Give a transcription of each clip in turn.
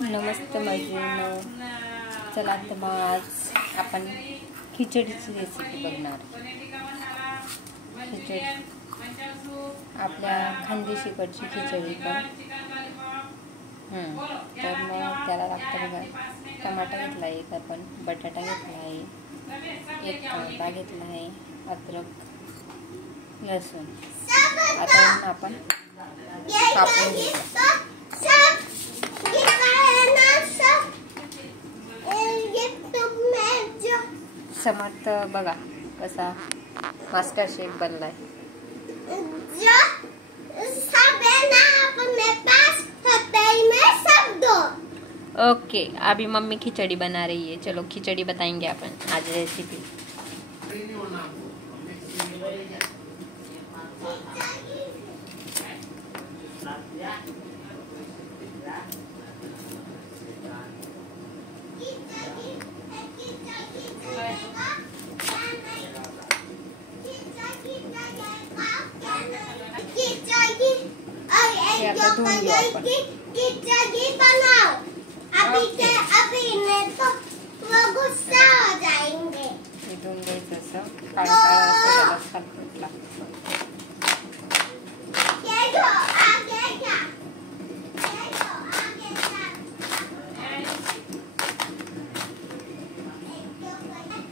नमस्ते मैत्रिणींनो, चला तर मग आज आपण खिचडीची रेसिपी बघणार. खिचडी आपल्या खानदेशीकडची खिचडी पण तर मग त्याला लागतं बघा. टमाटा घेतला आहे, आपण बटाटा घेतला आहे, एक कांदा घेतला आहे, अद्रक, लसूण. आता आपण कापून घेऊ. समर्थ बघा कसा मास्टर शेफ बनलाय. ओके, अभी मम्मी खिचड़ी बना रही है. चलो खिचड़ी बताएंगे अपन आज रेसिपी.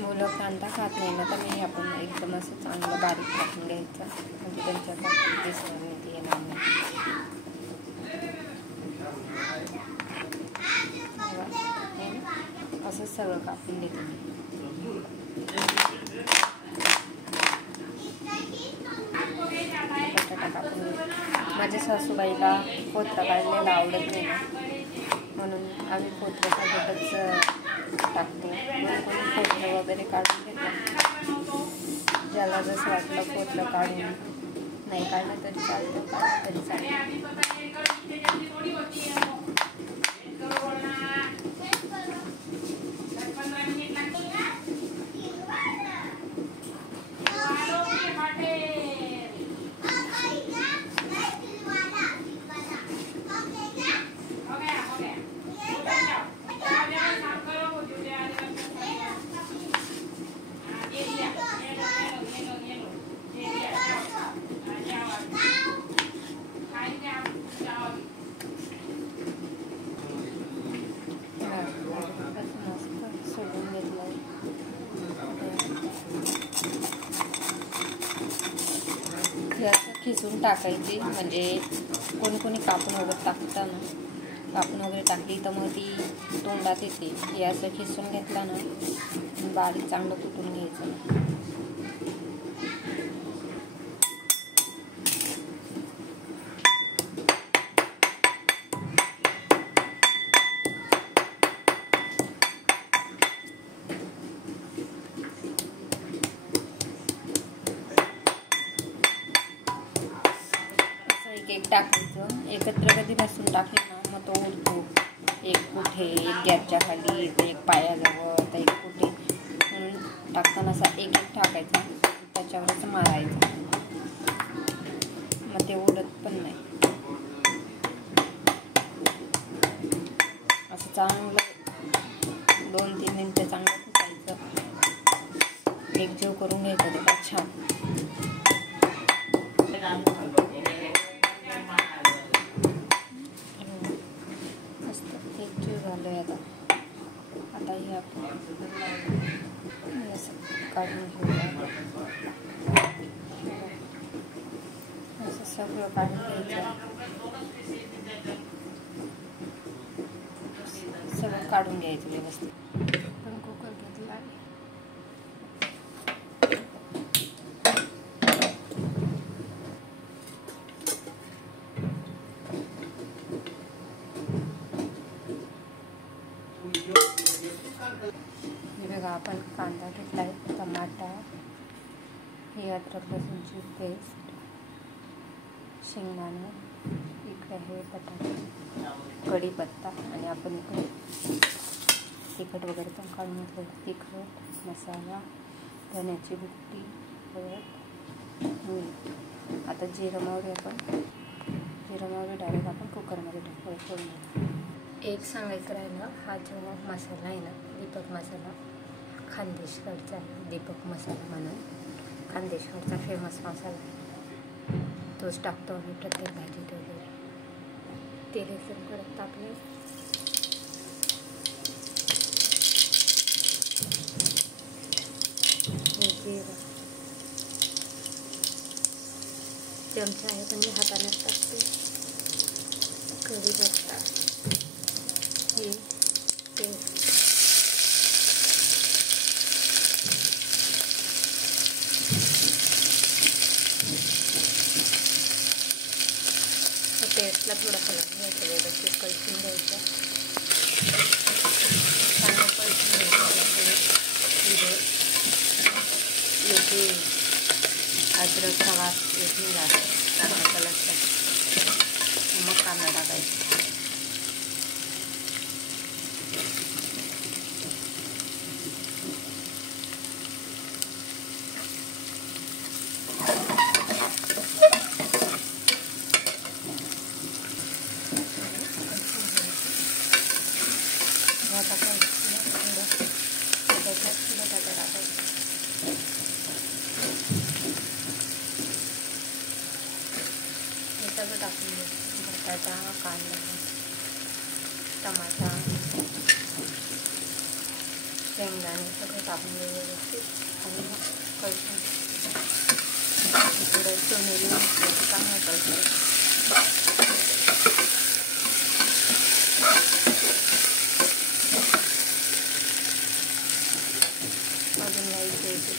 मुलं कांदा खात नाही ना, तर मी आपण एकदम असं चांगलं बारीक कापून घ्यायचं, म्हणजे त्यांच्यासाठी दिसणार नाही, ते येणार नाही. असं सगळं कापून घेते मी. बटाटा कापून घेते. माझ्या सासूबाईला खोतरा काढलेला आवडत नाही ना, म्हणून आम्ही खोतऱ्यासोबतच टाकतो. कोणी खोतरं वगैरे काढून घेतो, ज्याला जसं वाटलं खोतरं काढून, नाही काढलं तरी चालतं, काढलं तरी चालतं. खिसून टाकायची, म्हणजे कोणी कोणी कापून वगैरे टाकतं ना, कापून वगैरे टाकली तर मग ती तोंडात येते. हे असं खिसून घेतलं ना, बारीक चांगलं कुटून घ्यायचं. एक टाकायचं, एकत्र कधी भासून टाकलं ना मग तो उडतो. एक कुठे, एक गॅसच्या खाली, एक पायाजवळ, तर एक कुठे, म्हणून टाकताना असा एक एक टाकायचा, त्याच्यावरच मारायचं, मग ते उडत पण नाही. असं चांगलं 2-3 मिनिटं चांगलं फुटायचं, एकजीव करून घ्यायचं त्याला छान. झालंय आता हे आपण असं काढून घेऊया. असं सगळं काढून घ्यायचं, सगळं काढून घ्यायचं व्यवस्थित. पण कुकर घेतला आहे. बघा, आपण कांदा घेतला आहे, टमाटा, ही अद्रक लसूणची पेस्ट, शेंगदाणे, इकडे आहे बटाटा, कढीपत्ता, आणि आपण इकडे तिखट वगैरे पण काढून घेतलं. तिखट, मसाला, धण्याची बुट्टी, हळद, मीठ. आता जिरं मोहरी डायरेक्ट आपण कुकरमध्ये टाकून एक सांगायचं राहिलं, हा जो मसाला आहे ना, दीपक मसाला खानदेशकडचा आहे. दीपक मसाला म्हणून खानदेशकडचा फेमस मसाला आहे. तोच टाकतो आम्ही प्रत्येक भाजीत वगैरे. तेल एकदम कडक टाकले. चमचा आहे पण मी हातानेच टाकते. कढीपत्ता, हे पेस्ट, पेस्टला थोडं हलवून घ्यायचं, व्यवस्थित कळसून घ्यायचं. चांगलं कळसून घ्यायचं. याची अद्रकचा वास येत नाही जास्त चांगला कलरचा. मग कांदा टाकायचा. सगळं टाकून घ्यायचं. बटाटा, कांदा, टमाटा, शेंगदाणे सगळं टाकून घ्यायचं व्यवस्थित आणि मग कळसून थोडं सोनेरी चांगलं कळसून अजून घ्यायचं.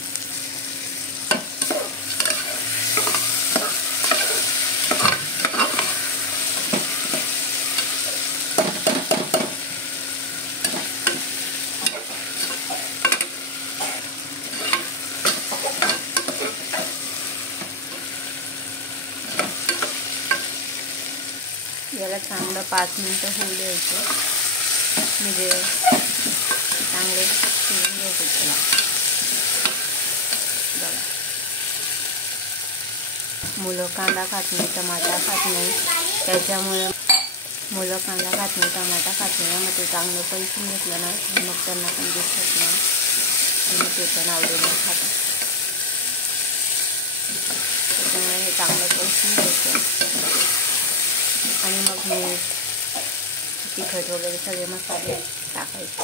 याला चांगलं 5 मिनटं होऊ द्यायचं. म्हणजे चांगले शिजून घ्यायचं त्याला. बघा, मुलं कांदा खात नाही, टमाटा खात नाही, त्याच्यामुळे मुलं कांदा खात नाही, टमाटा खात नाही. मग ते चांगलं कळसून घेतलं ना, मग त्यांना पण दिसत नाही आणि मग ते पण आवडीने खातात. त्याच्यामुळे हे चांगलं कळसून घ्यायचं. आणि मग मीठ, तिखट वगैरे सगळे मसाले टाकायचे.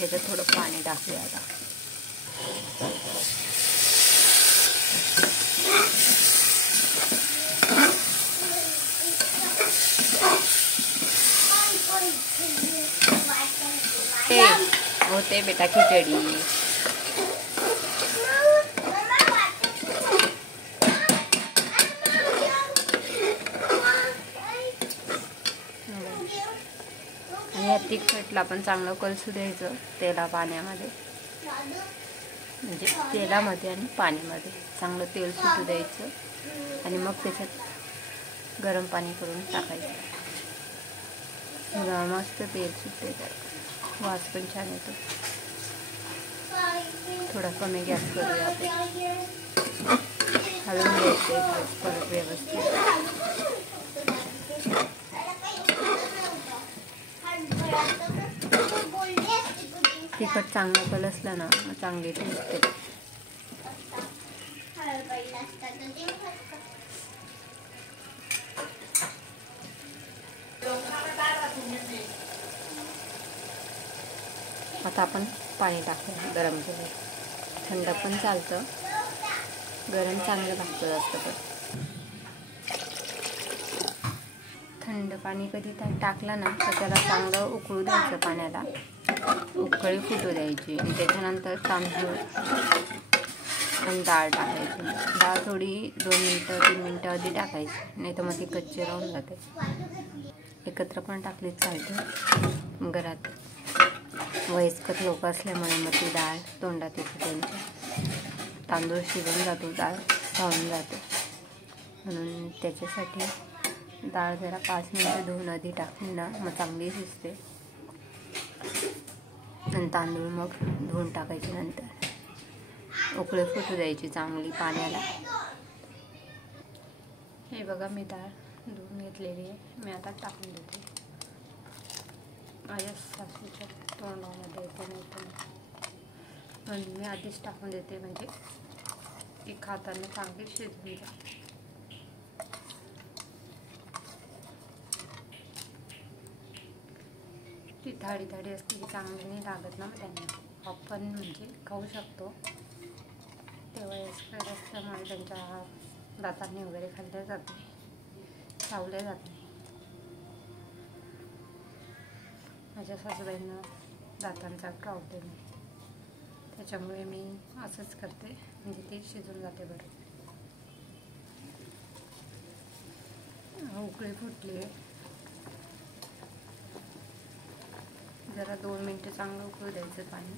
याच्यात थोडं पाणी टाकूया आता. होते बेटा खिचडी. आणि या तिखटला पण चांगलं कलसू द्यायचं पाण्यामध्ये, म्हणजे तेलामध्ये आणि पाण्यामध्ये चांगलं तेल सुटू द्यायचं आणि मग त्याच्यात गरम पाणी करून टाकायचं. मस्त तेल सुटते, त्यात वास पण छान येतो. थोडा कमी गॅस करूया आपण. हलवून घ्यायचं परत व्यवस्थित. तिखट चांगलं कलसलं ना, मग चांगली टेस्ट येते. आता आपण पाणी टाकूया गरम केलं. थंड पण चालतं, गरम चांगलं लागतं जास्त. पण थंड पाणी कधी टाकलं ना तर त्याला चांगलं उकळू द्यायचं. पाण्याला उकळी फुटू द्यायची आणि त्याच्यानंतर तांदूळ आणि डाळ टाकायची. डाळ थोडी 2 मिनटं 3 मिनटं आधी टाकायची, नाही तर मग ती कच्ची राहून जाते. एकत्र पण टाकलीच चालते. घरात वयस्कर लोक असल्यामुळे मग ती डाळ तोंडात येते त्यांच्या. तांदूळ शिजून जातो, डाळ खाऊन जाते, म्हणून त्याच्यासाठी डाळ जरा 5 मिनटं धुवून आधी टाकली ना मग चांगली शिजते. आणि तांदूळ मग धुवून टाकायचे. नंतर उकळी फुटू द्यायची चांगली पाण्याला. हे बघा मी डाळ धुवून घेतलेली आहे. मी आता टाकून देते. माझ्या सासूच्या तोंडामध्ये येते नाही म्हणून मी आधीच टाकून देते, म्हणजे ती खाताना चांगली शिजून जाते. ती थाळी थाळी असते की चांगली नाही लागत ना, मग त्यांना आपण म्हणजे खाऊ शकतो. ते वयस्कर असल्यामुळे त्यांच्या दातांनी वगैरे खाल्ल्या जात नाही, चावल्या जात नाही. माझ्या सासूबाईंना दातांचा प्रॉब्लेम आहे, त्याच्यामुळे मी असंच करते, म्हणजे ती शिजून जाते बरोबर. उकळी फुटली आहे. जरा 2 मिनटं चांगलं उकळू द्यायचं पाणी.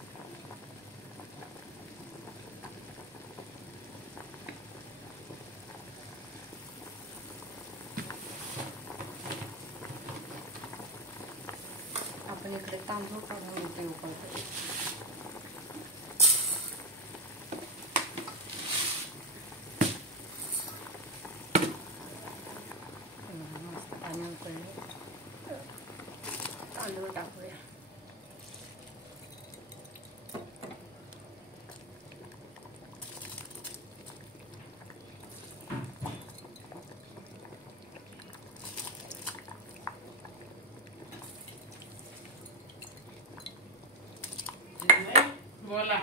आपण इकडे तांदूळ काढून ते उकळतो. मस्त पाणी उकळले, तांदूळ टाकूया. बोला.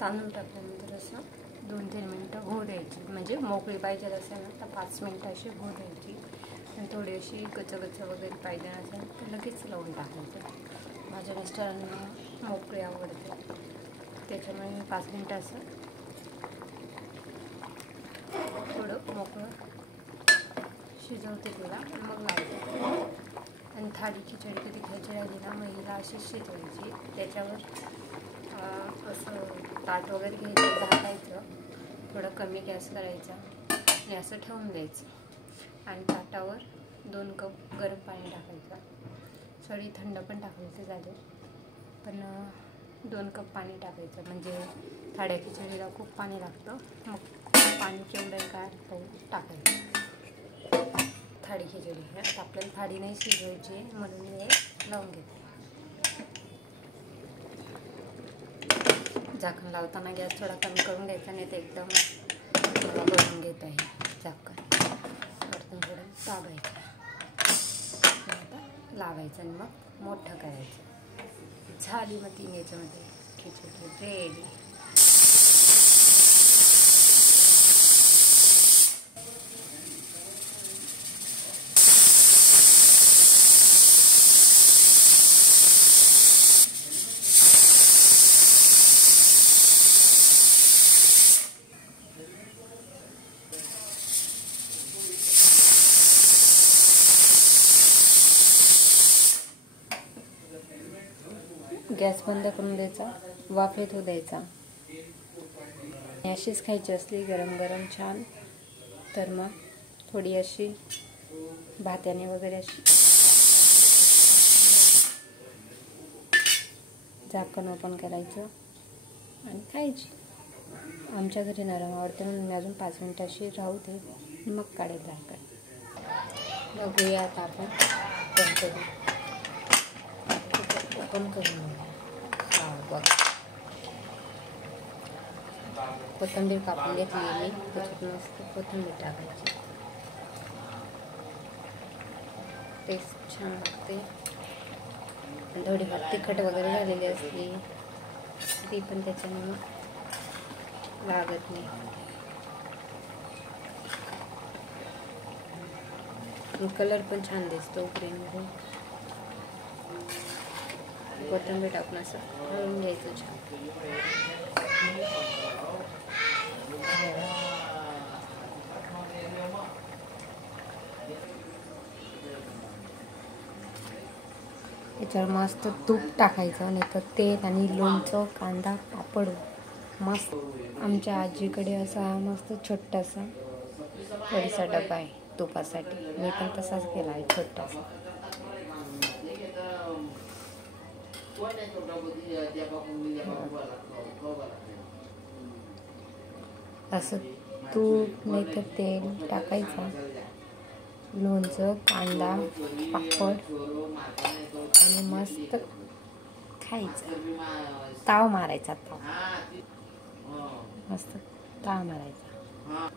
तांदूळ टाकल्यानंतर असं 2-3 मिनटं होऊ द्यायची, म्हणजे मोकळी पाहिजे असेल ना तर 5 मिनटं अशी होऊ द्यायची. आणि थोडी अशी गचगच वगैरे पाहिजे असेल तर लगेच लावून टाकायचं. माझ्या मिस्टरांना मोकळी आवडते, त्याच्यामुळे मी 5 मिनटं असं थोडं मोकळं शिजवते तिला, मग लावते. आणि थाळी खिचडी कधी खायची राहिली ना, मग हिला अशी शिजवायची. त्याच्यावर असं ताट वगैरे घ्यायचं, झाकायचं, थोडं कमी गॅस करायचा आणि असं ठेवून द्यायचं. आणि ताटावर 2 कप गरम पाणी टाकायचं. सॉरी, थंड पण टाकलं ते झाले, पण 2 कप पाणी टाकायचं, म्हणजे थाळ्या खिचडीला खूप पाणी लागतं. मग पाणी केवढं आहे काय टाकायचं. थाळी खिचडी आता आपल्याला थाळी नाही शिजवायची म्हणून हे लावून घेते. झाकण लावताना गॅस थोडा कमी करून घ्यायचा, नाही तर एकदम भरून घेत आहे झाकण. वरतून थोडं दाबायचं, आता लावायचं आणि मग मोठं करायचं. झाली मग 3 याच्यामध्ये खिचडी रेडी. गॅस बंद करून द्यायचा, वाफेत होऊ द्यायचा. अशीच खायची असली गरम गरम छान, तर मग थोडी अशी भात्याने वगैरे अशी झाकण ओपन करायचं आणि खायची. आमच्या घरी नरम आवडते म्हणून मी अजून 5 मिनटं अशी राहू दे, मग काढेल झाकण. बघूया आता आपण ओपन करून. बघ, कोथिंबीर कापून घेतली मी, त्याच्यात मस्त कोथिंबीर टाकायची. टेस्ट छान लागते. थोडीफार तिखट वगैरे झालेली असली ती पण त्याच्याने मग लागत नाही. कलर पण छान दिसतो ग्रीनमध्ये. कोथिंबीर टाकून असं हळून घ्यायचं छान. त्याच्यावर मस्त तूप टाकायचं, नाही तर तेल आणि लोणचं, कांदा, पापड मस्त. आमच्या आजीकडे असा मस्त छोटासा वडीचा डबा आहे तुपासाठी. मी पण तसाच केला आहे छोटासा. असं तूप नाही तर तेल टाकायचं, लोणचं, कांदा, पापड आणि मस्त खायचं. ताव मारायचा, ताव मस्त ताव मारायचा.